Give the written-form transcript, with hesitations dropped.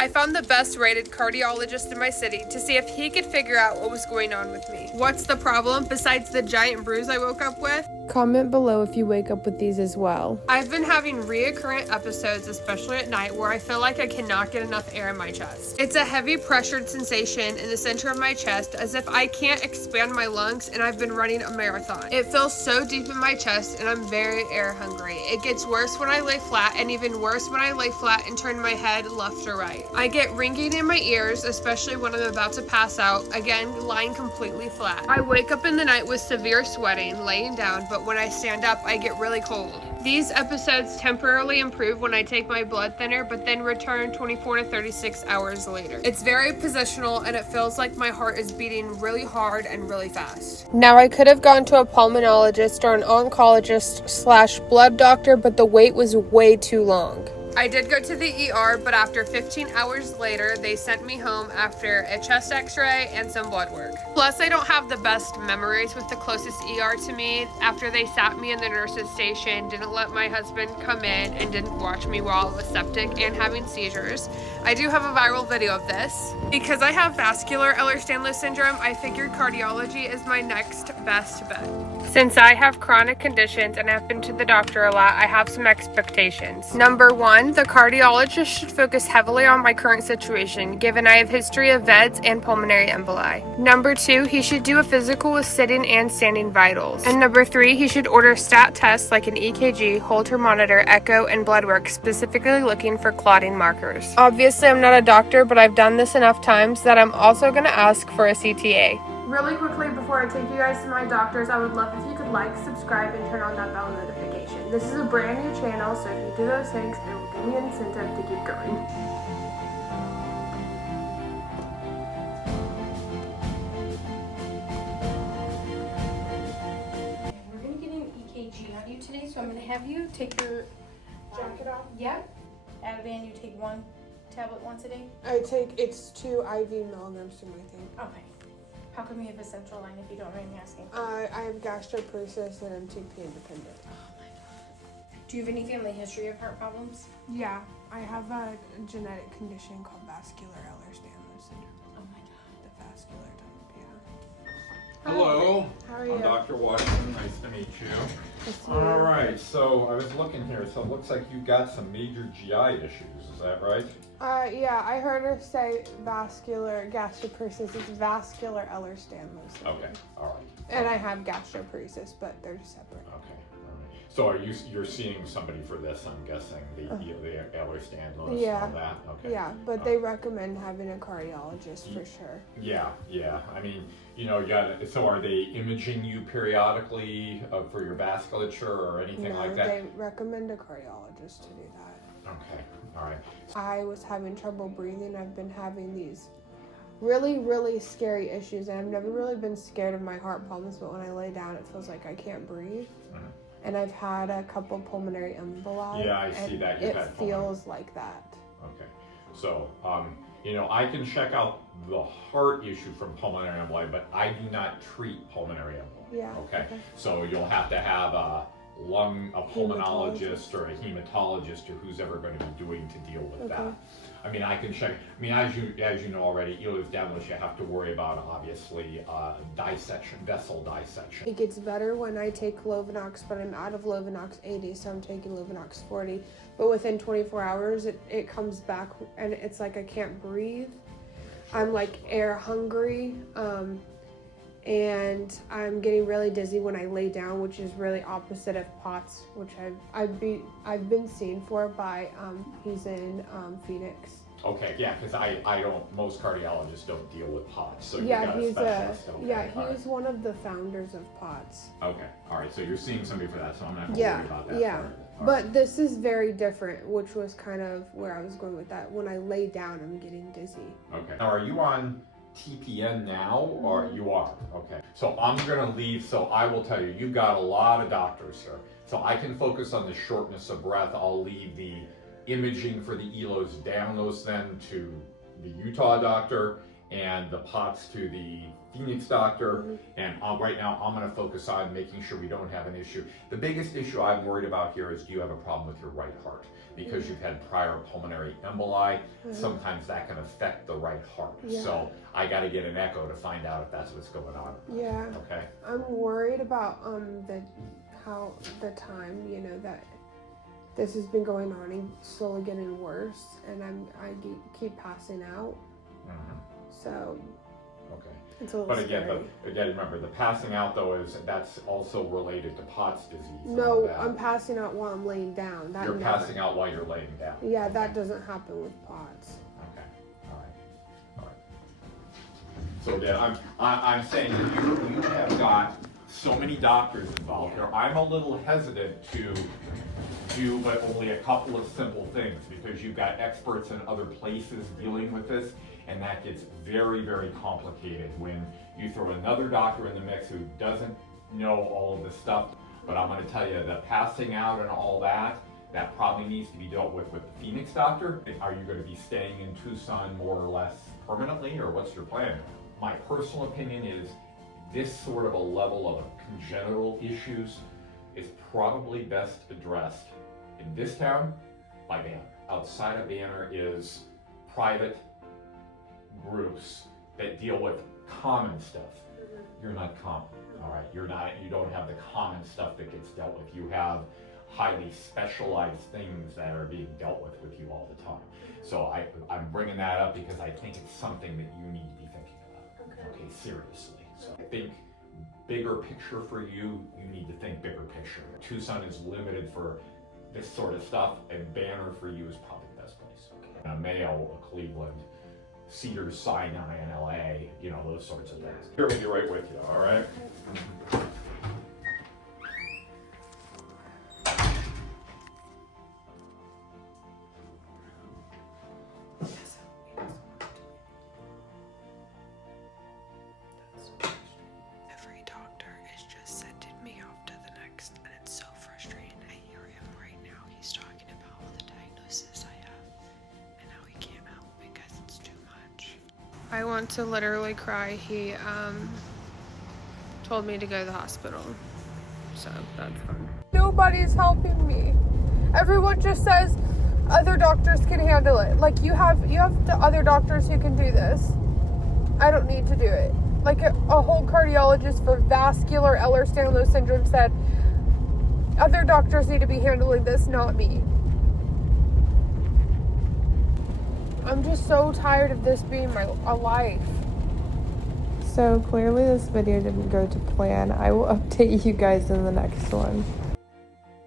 I found the best rated cardiologist in my city to see if he could figure out what was going on with me. What's the problem besides the giant bruise I woke up with? Comment below if you wake up with these as well. I've been having reoccurrent episodes, especially at night, where I feel like I cannot get enough air in my chest. It's a heavy pressured sensation in the center of my chest, as if I can't expand my lungs and I've been running a marathon. It feels so deep in my chest and I'm very air hungry. It gets worse when I lay flat, and even worse when I lay flat and turn my head left or right. I get ringing in my ears, especially when I'm about to pass out, again lying completely flat. I wake up in the night with severe sweating, laying down, but when I stand up, I get really cold. These episodes temporarily improve when I take my blood thinner, but then return 24 to 36 hours later. It's very positional, and it feels like my heart is beating really hard and really fast. Now, I could have gone to a pulmonologist or an oncologist / blood doctor, but the wait was way too long. I did go to the ER, but after 15 hours later, they sent me home after a chest x-ray and some blood work. Plus, I don't have the best memories with the closest ER to me. After they sat me in the nurse's station, didn't let my husband come in, and didn't watch me while I was septic and having seizures. I do have a viral video of this. Because I have vascular Ehlers-Danlos syndrome, I figured cardiology is my next best bet. Since I have chronic conditions and have been to the doctor a lot, I have some expectations. Number one, the cardiologist should focus heavily on my current situation, given I have history of VEDS and pulmonary emboli. Number two, he should do a physical with sitting and standing vitals. And number three, he should order stat tests like an EKG, Holter monitor, echo, and blood work, specifically looking for clotting markers. Obviously, I'm not a doctor, but I've done this enough times that I'm also going to ask for a CTA. Really quickly, before I take you guys to my doctors, I would love if you could like, subscribe, and turn on that bell notification. This is a brand new channel, so if you do those things, it will give me an incentive to keep going. We're going to get an EKG on you today, so I'm going to have you take your jacket off. Yep. Ativan, you take one tablet once a day? It's 2 IV milligrams to my thing. Okay. How come you have a central line if you don't mind me asking? I have gastroparesis and I'm TP independent. Oh my god. Do you have any family history of heart problems? Yeah, I have a genetic condition called vascular Ehlers-Danlos syndrome. Oh my god. The vascular type, yeah. Hello. How are you? I'm Dr. Washington. Nice to meet you. All right, so I was looking here. So it looks like you got some major GI issues. Is that right? Yeah, I heard her say vascular gastroparesis. It's vascular Ehlers-Danlos syndrome. Okay. All right. And I have gastroparesis, but they're separate. Okay. All right. So you're seeing somebody for this? I'm guessing the Ehlers-Danlos and all that. Okay. Yeah, but they recommend having a cardiologist for sure. Yeah. I mean, you got. So are they imaging you periodically for your vasculature or anything like that? No, they recommend a cardiologist to do that. Okay. All right. I was having trouble breathing. I've been having these really, really scary issues, and I've never really been scared of my heart problems, but when I lay down, it feels like I can't breathe. Mm-hmm. And I've had a couple pulmonary emboli. Yeah, I see that. It feels like that. Okay. So, I can check out the heart issue from pulmonary emboli, but I do not treat pulmonary emboli. Yeah. Okay. So you'll have to have a pulmonologist or a hematologist or who's ever going to be doing to deal with that. I mean, I can check. I mean, as you know already, Ehlers-Danlos, you have to worry about obviously dissection, vessel dissection. It gets better when I take Lovenox, but I'm out of Lovenox 80, so I'm taking Lovenox 40. But within 24 hours, it comes back, and it's like I can't breathe. I'm like air hungry. And I'm getting really dizzy when I lay down, which is really opposite of POTS, which I've been seen for by he's in Phoenix. Okay, yeah, because I don't. Most cardiologists don't deal with POTS, so yeah, you got a specialist. He's one of the founders of POTS. Okay, all right. So you're seeing somebody for that, so I'm not going to worry about that. Yeah, but this is very different, which was kind of where I was going with that. When I lay down, I'm getting dizzy. Okay. Now, are you on TPN now, or you are? Okay. So I'm gonna leave. So I will tell you, you've got a lot of doctors here. So I can focus on the shortness of breath. I'll leave the imaging for the Ehlers-Danlos then to the Utah doctor, and the POTS to the Phoenix doctor. And right now I'm going to focus on making sure we don't have an issue. The biggest issue I'm worried about here is, do you have a problem with your right heart? Because you've had prior pulmonary emboli, sometimes that can affect the right heart. So I got to get an echo to find out if that's what's going on. Yeah. Okay. I'm worried about the time, you know, that this has been going on and slowly getting worse, and I keep passing out. So okay. it's a little scary. But again, remember, the passing out though that's also related to POTS disease. No, I'm passing out while I'm laying down. You're passing out while you're laying down. Yeah, that doesn't happen with POTS. Okay. All right. So again, I'm saying that you have got so many doctors involved here. I'm a little hesitant to do but only a couple of simple things, because you've got experts in other places dealing with this, and that gets very, very complicated when you throw another doctor in the mix who doesn't know all of this stuff. But I'm going to tell you that passing out and all that probably needs to be dealt with the Phoenix doctor. Are you going to be staying in Tucson more or less permanently, or what's your plan? My personal opinion is this sort of a level of congenital issues is probably best addressed in this town by Banner. Outside of Banner is private groups that deal with common stuff. You're not common, all right? You don't have the common stuff that gets dealt with. You have highly specialized things that are being dealt with you all the time. So I'm bringing that up because I think it's something that you need to be thinking about. Okay, seriously. So I think bigger picture for you need to think bigger picture. Tucson is limited for this sort of stuff, and Banner for you is probably the best place. Okay. Mayo, Cleveland, Cedars, Sinai, and LA, you know, those sorts of things. Here, we'll be right with you, all right? Every doctor is just sending me off to the next, and it's so frustrating. I hear him right now. He's talking about all the diagnoses I have, and now he can't help because it's too much. I want to literally cry. He told me to go to the hospital, so that's fun. Nobody's helping me. Everyone just says other doctors can handle it. Like, you have the other doctors who can do this. I don't need to do it. Like a whole cardiologist for vascular Ehlers-Danlos syndrome said, other doctors need to be handling this, not me. I'm just so tired of this being a life. So clearly this video didn't go to plan. I will update you guys in the next one.